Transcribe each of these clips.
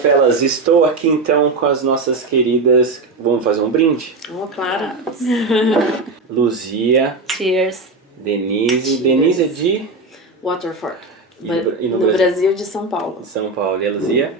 Fellas, estou aqui então com as nossas queridas. Vamos fazer um brinde? Oh, claro. Luzia. Cheers. Denise. Cheers. Denise é de Waterford. E no Brasil de São Paulo. São Paulo. E a Luzia?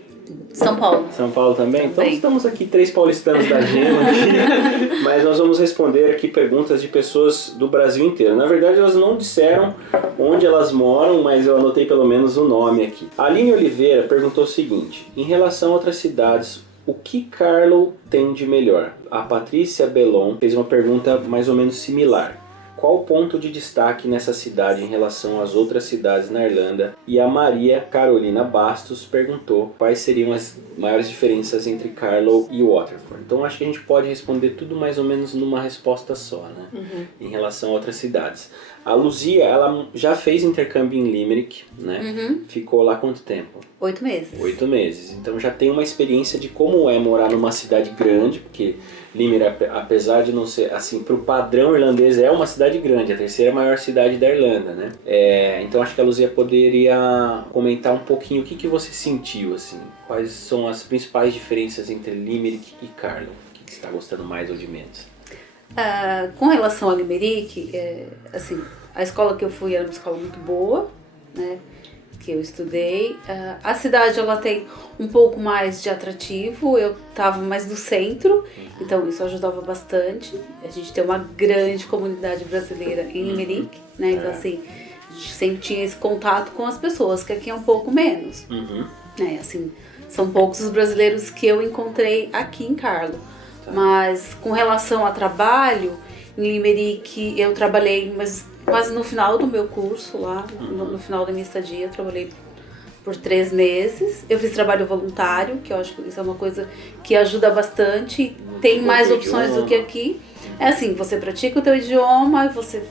São Paulo. São Paulo também? Então estamos aqui 3 paulistanos da Gema aqui, mas nós vamos responder aqui perguntas de pessoas do Brasil inteiro. Na verdade elas não disseram onde elas moram, mas eu anotei pelo menos o nome aqui. A Aline Oliveira perguntou o seguinte: em relação a outras cidades, o que Carlow tem de melhor? A Patrícia Belon fez uma pergunta mais ou menos similar. Qual o ponto de destaque nessa cidade em relação às outras cidades na Irlanda? E a Maria Carolina Bastos perguntou quais seriam as maiores diferenças entre Carlow e Waterford. Então acho que a gente pode responder tudo mais ou menos numa resposta só, né? Em relação a outras cidades. A Luzia, ela já fez intercâmbio em Limerick, né? Ficou lá quanto tempo? 8 meses. 8 meses. Então já tem uma experiência de como é morar numa cidade grande, porque Limerick, apesar de não ser, assim, pro padrão irlandês, é uma cidade grande, a terceira maior cidade da Irlanda, né? Então acho que a Luzia poderia comentar um pouquinho o que você sentiu, assim. Quais são as principais diferenças entre Limerick e Carlow? O que você está gostando mais ou de menos? Com relação a Limerick, assim, a escola que eu fui era uma escola muito boa, né? Que eu estudei. A cidade, ela tem um pouco mais de atrativo, eu estava mais no centro, então isso ajudava bastante. A gente tem uma grande comunidade brasileira em Limerick, né? Então assim, a gente sempre tinha esse contato com as pessoas, que aqui é um pouco menos. Assim, são poucos os brasileiros que eu encontrei aqui em Carlow. Mas com relação a trabalho, em Limerick eu trabalhei, mas quase no final do meu curso lá, no final da minha estadia, eu trabalhei por 3 meses. Eu fiz trabalho voluntário, que eu acho que isso é uma coisa que ajuda bastante. Tem mais opções do que aqui. É assim, você pratica o teu idioma, você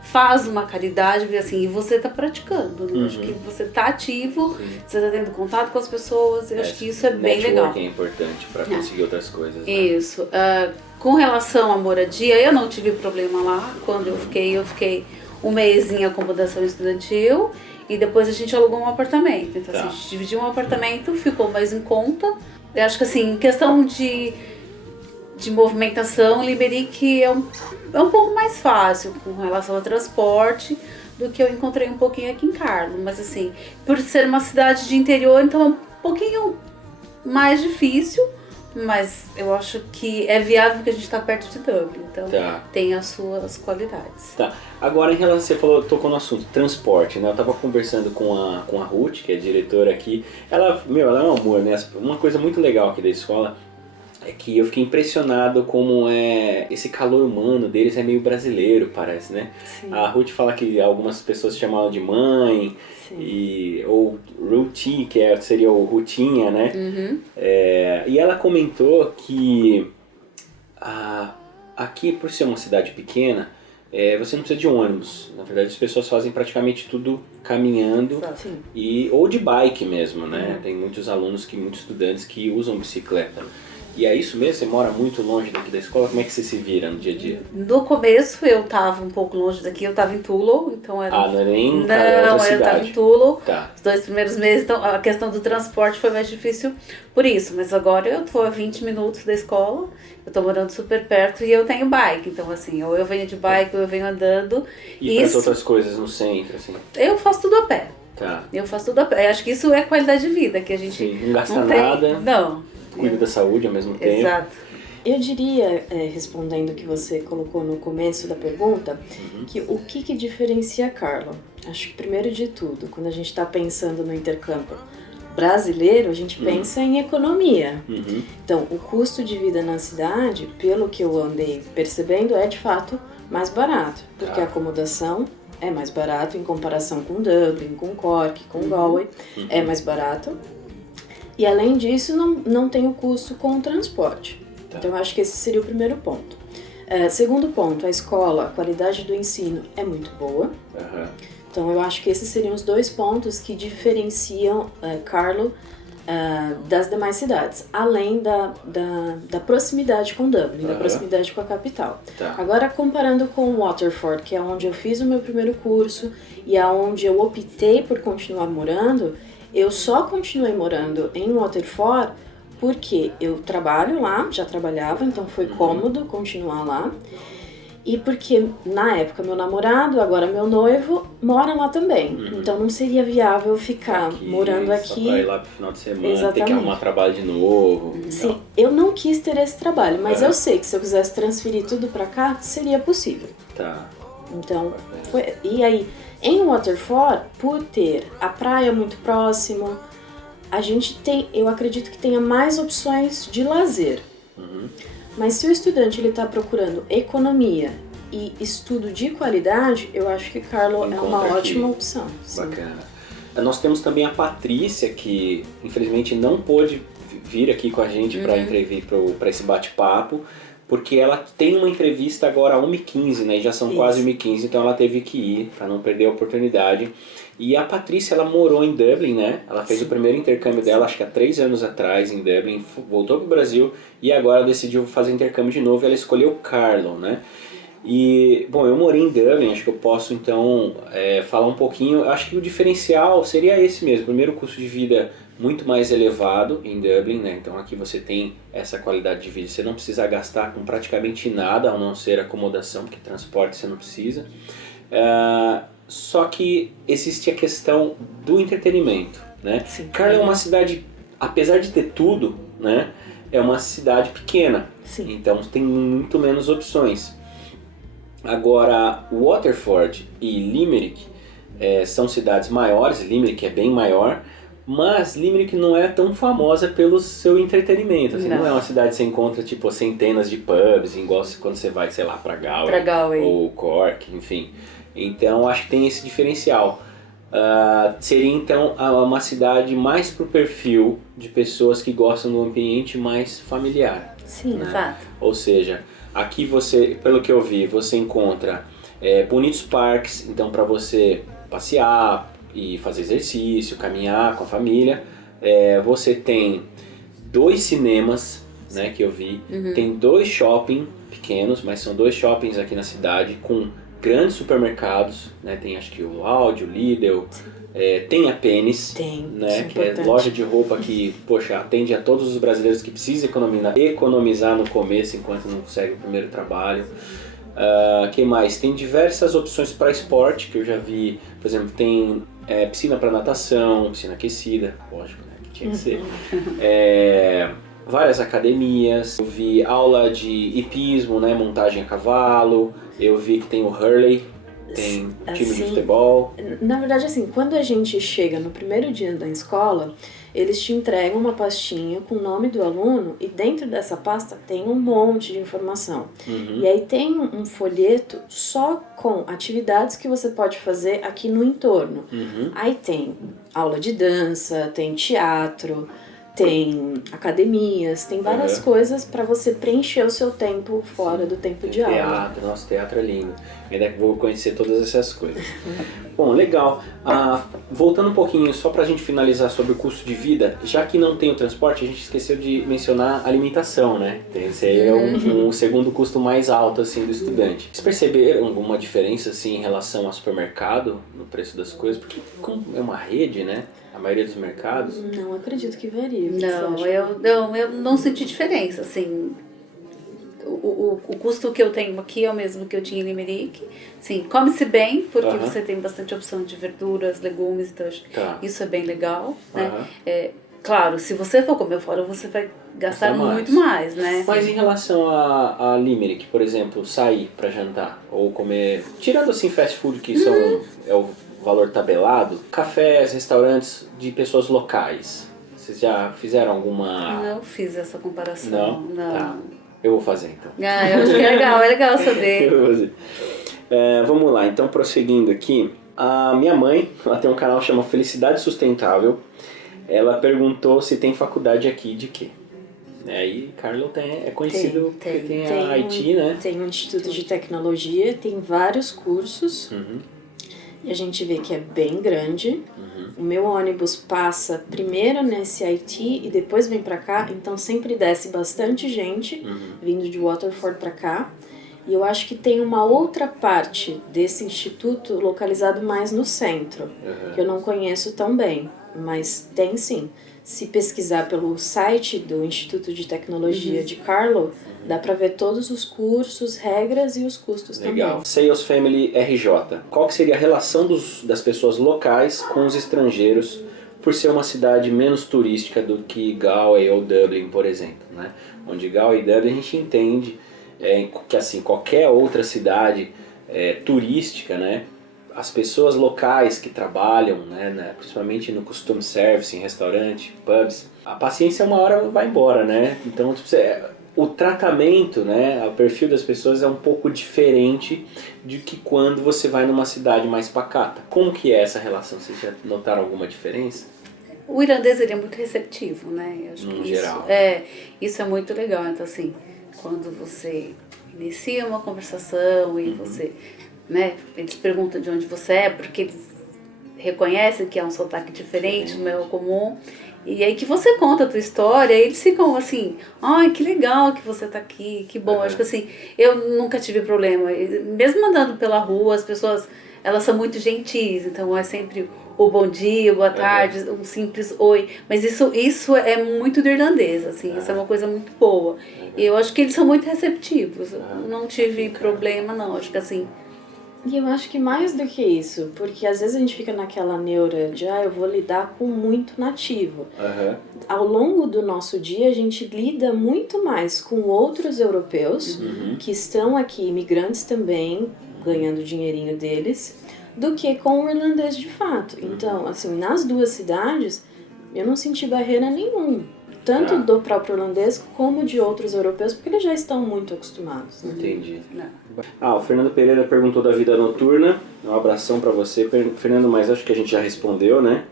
faz uma caridade, assim, e você está praticando, né? Acho que você está ativo, você está tendo contato com as pessoas, eu acho que isso é bem legal. Networking é importante para conseguir outras coisas, né? Isso. Com relação à moradia, eu não tive problema lá. Quando eu fiquei 1 mês em acomodação estudantil e depois a gente alugou um apartamento. Então assim, a gente dividiu um apartamento, ficou mais em conta. Eu acho que assim, em questão de movimentação, Limerick é um pouco mais fácil com relação ao transporte do que eu encontrei um pouquinho aqui em Carlow. Mas assim, por ser uma cidade de interior, então é um pouquinho mais difícil, mas eu acho que é viável porque a gente está perto de Dublin, então tem as suas qualidades. Agora, em relação, você tocou no assunto transporte, né? Eu tava conversando com a Ruth, que é diretora aqui. Ela é um amor, né? Uma coisa muito legal aqui da escola é que eu fiquei impressionado como esse calor humano deles é meio brasileiro, parece, né? Sim. A Ruth fala que algumas pessoas chamam ela de mãe, ou Ruti, que seria o Rutinha, né? E ela comentou que aqui, por ser uma cidade pequena, você não precisa de ônibus. Na verdade, as pessoas fazem praticamente tudo caminhando ou de bike mesmo, né? Tem muitos estudantes que usam bicicleta. E é isso mesmo? Você mora muito longe daqui da escola? Como é que você se vira no dia a dia? No começo eu tava um pouco longe daqui, eu tava em Tulo, então era... não é nem outra cidade. Eu tava em Tulo. Os 2 primeiros meses, então a questão do transporte foi mais difícil por isso. Mas agora eu tô a 20 minutos da escola, eu tô morando super perto e eu tenho bike. Então assim, ou eu venho de bike ou eu venho andando. E faz outras coisas no centro, assim? Eu faço tudo a pé. Eu faço tudo a pé. Acho que isso é qualidade de vida, que a gente não gasta nada. Não. Cuida da saúde ao mesmo tempo. Exato. Eu diria, respondendo o que você colocou no começo da pergunta, que o que diferencia Carlow? Acho que primeiro de tudo, quando a gente está pensando no intercâmbio brasileiro, a gente pensa em economia. Então, o custo de vida na cidade, pelo que eu andei percebendo, é de fato mais barato, porque a acomodação é mais barato em comparação com Dublin, com Cork, com Galway, é mais barato. E além disso, não tem o custo com o transporte. Então, eu acho que esse seria o primeiro ponto. Segundo ponto, a escola, a qualidade do ensino é muito boa. Então, eu acho que esses seriam os 2 pontos que diferenciam Carlow das demais cidades. Além da proximidade com Dublin, da proximidade com a capital. Agora, comparando com Waterford, que é onde eu fiz o meu primeiro curso e aonde eu optei por continuar morando, Eu só continuei morando em Waterford porque eu trabalho lá, já trabalhava, então foi cômodo continuar lá. E porque, na época, meu namorado, agora meu noivo, mora lá também. Então não seria viável ficar morando aqui. Só pra ir lá pro final de semana, Exatamente. ter que arrumar trabalho de novo. Sim, eu não quis ter esse trabalho, mas eu sei que se eu quisesse transferir tudo pra cá, seria possível. Tá. Então, e aí, em Waterford, por ter a praia muito próximo, a gente tem, eu acredito que tenha mais opções de lazer. Mas se o estudante ele está procurando economia e estudo de qualidade, eu acho que Carlow é uma ótima opção. Sim. Bacana. Nós temos também a Patrícia, que infelizmente não pôde vir aqui com a gente para esse bate-papo, porque ela tem uma entrevista agora às 1h15, né? Já são quase 1h15, então ela teve que ir para não perder a oportunidade. E a Patrícia, ela morou em Dublin, né? Ela fez o primeiro intercâmbio dela, acho que há 3 anos atrás, em Dublin, voltou pro Brasil e agora decidiu fazer intercâmbio de novo e ela escolheu Carlow, né? E, bom, eu morei em Dublin, acho que eu posso então falar um pouquinho. Acho que o diferencial seria esse mesmo. Primeiro, o custo de vida muito mais elevado em Dublin, né? Então aqui você tem essa qualidade de vida. Você não precisa gastar com praticamente nada, a não ser acomodação, porque transporte você não precisa. Só que existe a questão do entretenimento, né? Carlow é uma cidade, apesar de ter tudo, né? É uma cidade pequena, então tem muito menos opções. Agora, Waterford e Limerick são cidades maiores, Limerick é bem maior, mas Limerick não é tão famosa pelo seu entretenimento. Assim, não é uma cidade que você encontra tipo centenas de pubs, igual quando você vai, sei lá, para Galway ou Cork, enfim. Então acho que tem esse diferencial. Seria então uma cidade mais pro perfil de pessoas que gostam do ambiente mais familiar. Sim, né? Exato. Ou seja, aqui você, pelo que eu vi, você encontra bonitos parques, então para você passear e fazer exercício, caminhar com a família. Você tem 2 cinemas, né, que eu vi. Tem 2 shopping pequenos, mas são 2 shoppings aqui na cidade com grandes supermercados, né? Tem acho que o Aldi, o Lidl, tem a Pennies, né? Que é loja de roupa que, poxa, atende a todos os brasileiros que precisam economizar no começo enquanto não consegue o primeiro trabalho. Que mais? Tem diversas opções para esporte que eu já vi, por exemplo, tem piscina para natação, piscina aquecida, lógico, né? Que tinha que ser. Várias academias, eu vi aula de hipismo, né, montagem a cavalo, eu vi que tem o hurley, tem time de futebol. Na verdade, assim, quando a gente chega no primeiro dia da escola, eles te entregam uma pastinha com o nome do aluno e dentro dessa pasta tem um monte de informação. E aí tem um folheto só com atividades que você pode fazer aqui no entorno. Aí tem aula de dança, tem teatro, tem academias, tem várias coisas para você preencher o seu tempo fora do tempo de aula. Teatro, nosso teatro é lindo. Ainda que vou conhecer todas essas coisas. Bom, legal. Voltando um pouquinho, só para a gente finalizar sobre o custo de vida, já que não tem o transporte, a gente esqueceu de mencionar a alimentação, né? Esse aí é um segundo custo mais alto assim, do estudante. Vocês perceberam alguma diferença assim, em relação ao supermercado, no preço das coisas? Porque como é uma rede, né? A maioria dos mercados. Não acredito que varie. Eu não senti diferença, assim. O custo que eu tenho aqui é o mesmo que eu tinha em Limerick. Sim, come-se bem, porque você tem bastante opção de verduras, legumes, então isso é bem legal, né? Claro, se você for comer fora, você vai gastar muito mais, né? Mas em relação a Limerick, por exemplo, sair pra jantar ou comer, tirando assim fast food que é o valor tabelado, cafés, restaurantes de pessoas locais, vocês já fizeram alguma... Não fiz essa comparação. Não. Tá. Eu vou fazer então. Eu acho que é legal saber. Eu vou fazer. Vamos lá, então prosseguindo aqui, a minha mãe, ela tem um canal que chama Felicidade Sustentável. Ela perguntou se tem faculdade aqui de quê? Aí Carlow é conhecido porque tem a IT, né? Tem um instituto de tecnologia, tem vários cursos. E a gente vê que é bem grande. O meu ônibus passa primeiro nesse IT e depois vem pra cá, então sempre desce bastante gente vindo de Waterford pra cá. E eu acho que tem uma outra parte desse instituto localizado mais no centro, que eu não conheço tão bem. mas tem sim. Se pesquisar pelo site do Instituto de Tecnologia de Carlow, dá para ver todos os cursos, regras e os custos Legal. também. Sales Family RJ. Qual que seria a relação das pessoas locais com os estrangeiros por ser uma cidade menos turística do que Galway ou Dublin, por exemplo, né? Onde Galway e Dublin a gente entende que assim, qualquer outra cidade turística, né? As pessoas locais que trabalham, né, principalmente no custom service, em restaurante, pubs, a paciência uma hora vai embora, né? Então, tipo, o tratamento, né, o perfil das pessoas é um pouco diferente de que quando você vai numa cidade mais pacata. Como que é essa relação? Vocês já notaram alguma diferença? O irlandês ele é muito receptivo, né? Eu acho No que geral. isso é muito legal. Então, assim, quando você inicia uma conversação e você, né, eles perguntam de onde você é, porque eles reconhecem que é um sotaque diferente, não é o comum. E aí que você conta a tua história, eles ficam assim, ai, que legal que você tá aqui, que bom. Acho que assim, eu nunca tive problema. Mesmo andando pela rua, as pessoas, elas são muito gentis, então é sempre o bom dia, boa tarde, um simples oi. Mas isso é muito do irlandês, assim, isso é uma coisa muito boa. E eu acho que eles são muito receptivos. Eu não tive problema, não. Acho que assim... E eu acho que mais do que isso, porque às vezes a gente fica naquela neura de eu vou lidar com muito nativo. Ao longo do nosso dia a gente lida muito mais com outros europeus que estão aqui, imigrantes também, ganhando o dinheirinho deles, do que com o irlandês de fato. Então, assim, nas duas cidades eu não senti barreira nenhuma. Tanto do próprio irlandês como de outros europeus, porque eles já estão muito acostumados. Né? Entendi. O Fernando Pereira perguntou da vida noturna. Um abração pra você, Fernando, mas acho que a gente já respondeu, né?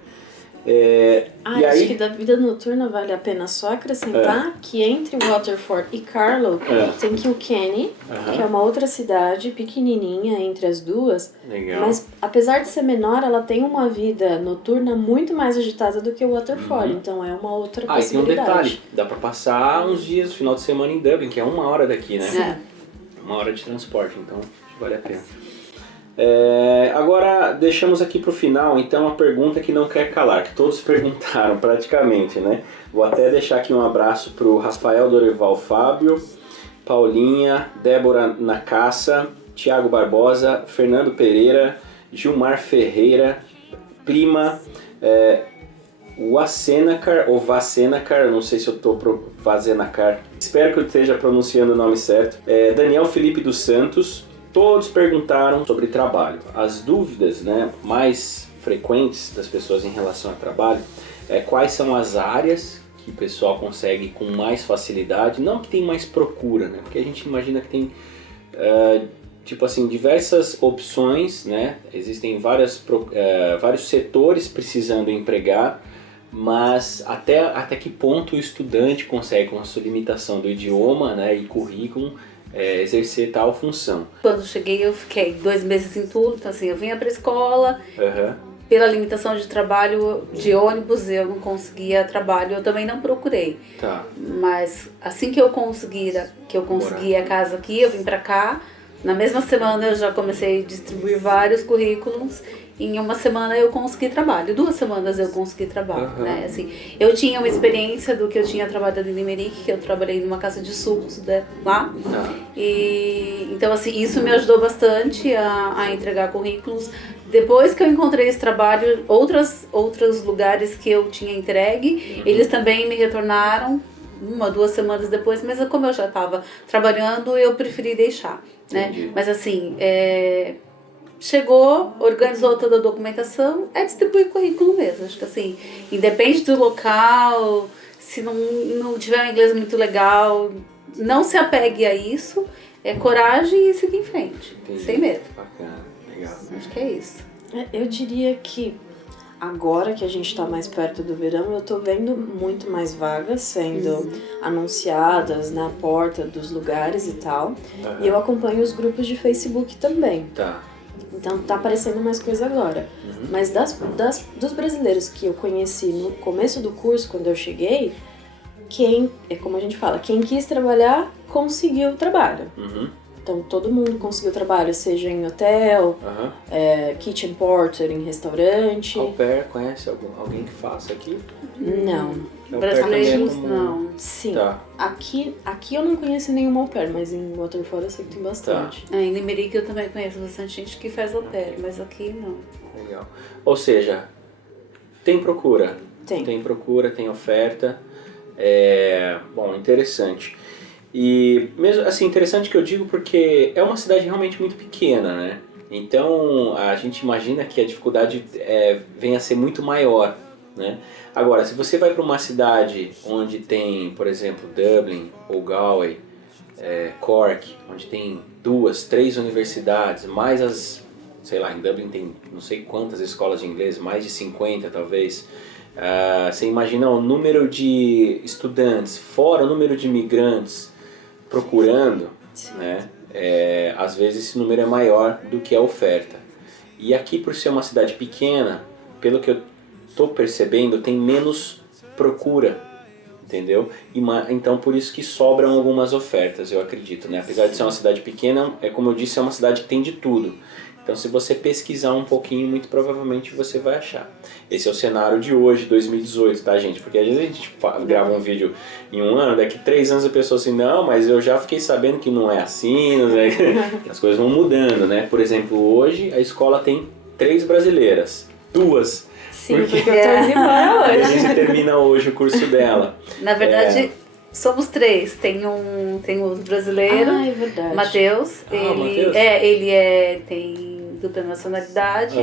Acho que da vida noturna vale a pena só acrescentar que entre Waterford e Carlow tem Kilkenny, que é uma outra cidade pequenininha entre as duas. Legal. Mas apesar de ser menor, ela tem uma vida noturna muito mais agitada do que o Waterford, então é uma outra possibilidade. E tem um detalhe, dá pra passar uns dias, final de semana em Dublin, que é 1 hora daqui, né? 1 hora de transporte, então acho que vale a pena. Agora deixamos aqui para o final então a pergunta que não quer calar, que todos perguntaram praticamente, né? Vou até deixar aqui um abraço para o Rafael Dorival Fábio, Paulinha, Débora Nacassa, Tiago Barbosa, Fernando Pereira, Gilmar Ferreira, Prima, Wasenacar ou Vasenacar, não sei se eu estou Vasenacar, espero que eu esteja pronunciando o nome certo, Daniel Felipe dos Santos. Todos perguntaram sobre trabalho. As dúvidas, né, mais frequentes das pessoas em relação ao trabalho quais são as áreas que o pessoal consegue com mais facilidade, não que tem mais procura, né, porque a gente imagina que tem tipo assim, diversas opções, né, existem vários setores precisando empregar, mas até que ponto o estudante consegue, com a sua limitação do idioma, né, e currículo, exercer tal função. Quando cheguei eu fiquei 2 meses em tudo, então assim, eu vinha pra escola, pela limitação de trabalho de ônibus eu não conseguia trabalho, eu também não procurei. Mas assim que eu consegui a casa aqui, eu vim pra cá, na mesma semana eu já comecei a distribuir vários currículos. Em 1 semana eu consegui trabalho, 2 semanas eu consegui trabalho, né? Assim, eu tinha uma experiência do que eu tinha trabalhado em Limerick, que eu trabalhei numa casa de sucos lá. E então assim, isso me ajudou bastante a entregar currículos. Depois que eu encontrei esse trabalho, outros lugares que eu tinha entregue, eles também me retornaram 1, 2 semanas depois, mas como eu já estava trabalhando, eu preferi deixar, né? Mas assim, chegou, organizou toda a documentação, distribuir currículo mesmo. Acho que assim, independe do local, se não tiver um inglês muito legal, não se apegue a isso, coragem e seguir em frente, sem medo. Bacana, legal. Acho que é isso. Eu diria que agora que a gente está mais perto do verão, eu tô vendo muito mais vagas sendo anunciadas na porta dos lugares e tal. E eu acompanho os grupos de Facebook também. Então tá aparecendo mais coisa agora. Mas dos brasileiros que eu conheci no começo do curso, quando eu cheguei, como a gente fala, quem quis trabalhar, conseguiu o trabalho. Então todo mundo conseguiu trabalho, seja em hotel, kitchen porter em restaurante. Au pair, conhece alguém que faça aqui? Não. Brasileiros, como... não. Sim. Tá. Aqui eu não conheço nenhuma au pair, mas em Waterford eu sei que tem bastante. Em Limerick eu também conheço bastante gente que faz au pair, mas aqui não. Legal. Ou seja, tem procura. Tem. Tem procura, tem oferta. Bom, interessante. E mesmo assim, interessante que eu digo porque é uma cidade realmente muito pequena, né? Então a gente imagina que a dificuldade venha a ser muito maior, né? Agora, se você vai para uma cidade onde tem, por exemplo, Dublin ou Galway, Cork, onde tem 2, 3 universidades, mais as, sei lá, em Dublin tem não sei quantas escolas de inglês, mais de 50 talvez. Você imagina o número de estudantes, fora o número de imigrantes procurando, né? Às vezes esse número é maior do que a oferta. E aqui, por ser uma cidade pequena, pelo que eu estou percebendo, tem menos procura, entendeu? Então por isso que sobram algumas ofertas, eu acredito, né? Apesar de ser uma cidade pequena, como eu disse, é uma cidade que tem de tudo. Então se você pesquisar um pouquinho, muito provavelmente você vai achar. Esse é o cenário de hoje, 2018, tá, gente? Porque às vezes a gente grava um vídeo em um ano, daqui 3 anos a pessoa assim, não, mas eu já fiquei sabendo que não é assim, né? As coisas vão mudando, né? Por exemplo, hoje a escola tem 3 brasileiras, 2. Sim, porque eu tô indo embora hoje. A gente termina hoje o curso dela. Na verdade, somos 3. Tem um brasileiro, é verdade. Matheus. Matheus? Ele tem dupla nacionalidade,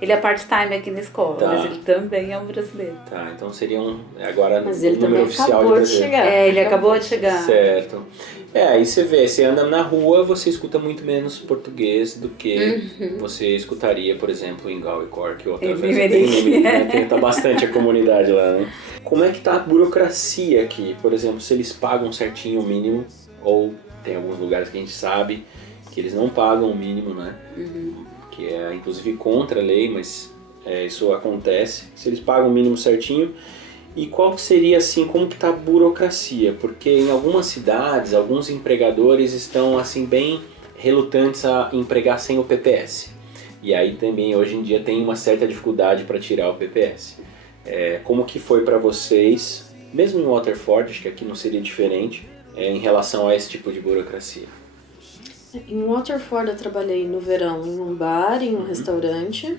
ele é part-time aqui na escola, Tá. mas ele também é um brasileiro. Tá, então seriam agora Mas o ele número também oficial acabou de brasileiro. chegar. Ele acabou de chegar. Certo. Aí você vê, você anda na rua, você escuta muito menos português do que você escutaria, por exemplo, em Galway, Cork ou outra Limerick. né? Tá bastante a comunidade lá, né? Como é que tá a burocracia aqui? Por exemplo, se eles pagam certinho o mínimo, ou tem alguns lugares que a gente sabe que eles não pagam o mínimo, né? Que é inclusive contra a lei, mas isso acontece. Se eles pagam o mínimo certinho. E qual que seria assim, como que está a burocracia? Porque em algumas cidades, alguns empregadores estão assim bem relutantes a empregar sem o PPS. E aí também hoje em dia tem uma certa dificuldade para tirar o PPS. Como que foi para vocês, mesmo em Waterford, acho que aqui não seria diferente, em relação a esse tipo de burocracia? Em Waterford eu trabalhei no verão em um bar, em um restaurante.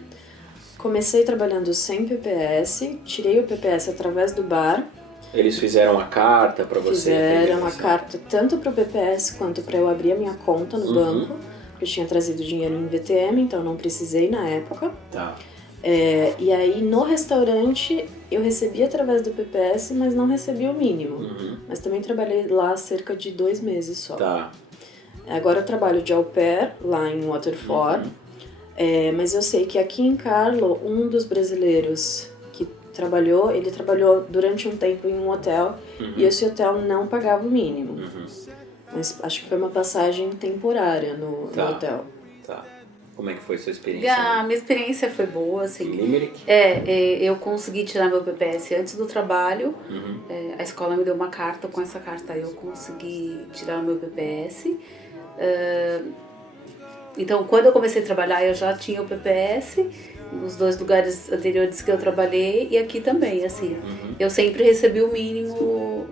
Comecei trabalhando sem PPS, tirei o PPS através do bar. Eles fizeram a carta para você? Fizeram a carta tanto para o PPS quanto para eu abrir a minha conta no banco. Eu tinha trazido dinheiro em VTM, então não precisei na época. Tá. E aí no restaurante eu recebi através do PPS, mas não recebi o mínimo. Mas também trabalhei lá cerca de 2 meses só. Tá. Agora eu trabalho de au pair lá em Waterford. Mas eu sei que aqui em Carlow, um dos brasileiros que trabalhou, ele trabalhou durante um tempo em um hotel e esse hotel não pagava o mínimo. Mas acho que foi uma passagem temporária no hotel. Tá. Como é que foi a sua experiência? A minha experiência foi boa, assim. Em Limerick? Eu consegui tirar meu PPS antes do trabalho. A escola me deu uma carta, com essa carta eu consegui tirar o meu PPS. Então, quando eu comecei a trabalhar, eu já tinha o PPS, nos 2 lugares anteriores que eu trabalhei, e aqui também, assim. Eu sempre recebi o mínimo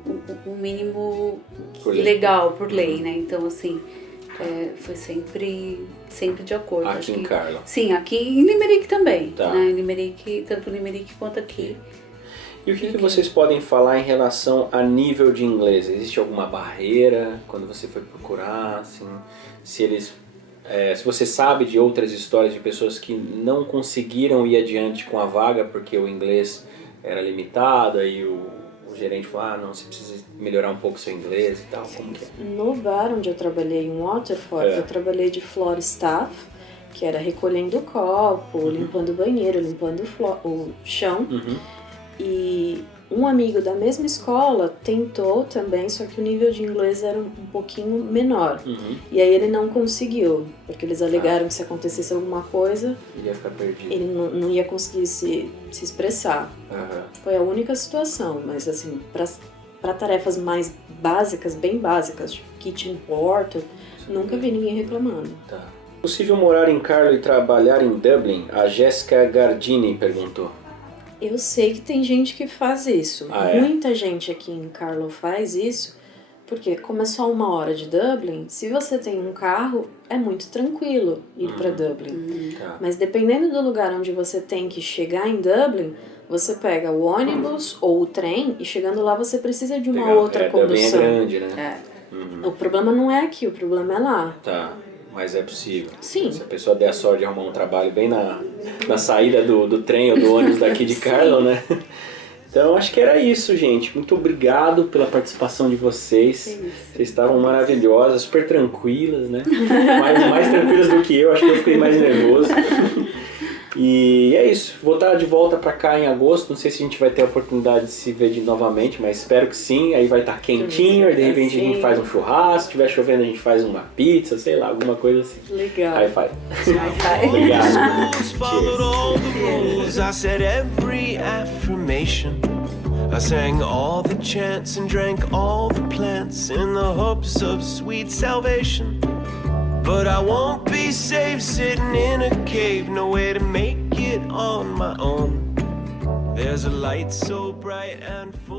legal, por lei, né? Então, assim, foi sempre de acordo. Aqui em Carlow? Sim, aqui em Limerick também. Tá. Né? Limerick, tanto em Limerick quanto aqui. E o que vocês podem falar em relação a nível de inglês? Existe alguma barreira quando você foi procurar, assim, se você sabe de outras histórias de pessoas que não conseguiram ir adiante com a vaga porque o inglês era limitado, aí o gerente falou, não, você precisa melhorar um pouco o seu inglês e tal, como que é? No bar onde eu trabalhei em Waterford, eu trabalhei de floor staff, que era recolhendo o copo, limpando o banheiro, limpando o chão. E um amigo da mesma escola tentou também, só que o nível de inglês era um pouquinho menor. E aí ele não conseguiu, porque eles alegaram que se acontecesse alguma coisa, ele ia ficar perdido. Ele não ia conseguir se expressar. Foi a única situação, mas assim, para tarefas mais básicas, bem básicas, tipo kitchen porter, nunca vi ninguém reclamando. Tá. Possível morar em Carlow e trabalhar em Dublin? A Jéssica Gardini perguntou. Eu sei que tem gente que faz isso. É? Muita gente aqui em Carlow faz isso, porque como é só 1 hora de Dublin, se você tem um carro, é muito tranquilo ir para Dublin. Tá. Mas dependendo do lugar onde você tem que chegar em Dublin, você pega o ônibus ou o trem e chegando lá você precisa de uma outra condução. Dublin é grande, né? O problema não é aqui, o problema é lá. Tá, mas é possível. Sim. Se a pessoa der a sorte de arrumar um trabalho bem na saída do trem ou do ônibus daqui de Carlow, né? Então, acho que era isso, gente. Muito obrigado pela participação de vocês. Vocês estavam maravilhosas, super tranquilas, né? mais tranquilas do que eu. Acho que eu fiquei mais nervoso. E é isso. Vou estar de volta pra cá em agosto. Não sei se a gente vai ter a oportunidade de se ver novamente, mas espero que sim. Aí vai estar quentinho, aí de repente a gente faz um churrasco. Se estiver chovendo, a gente faz uma pizza, sei lá, alguma coisa assim. Legal. High five. Obrigado. I said every affirmation. I sang all the chants and drank all the plants in the hopes of sweet salvation. But I won't be safe sitting in a cave, no way to make it on my own. There's a light so bright and full.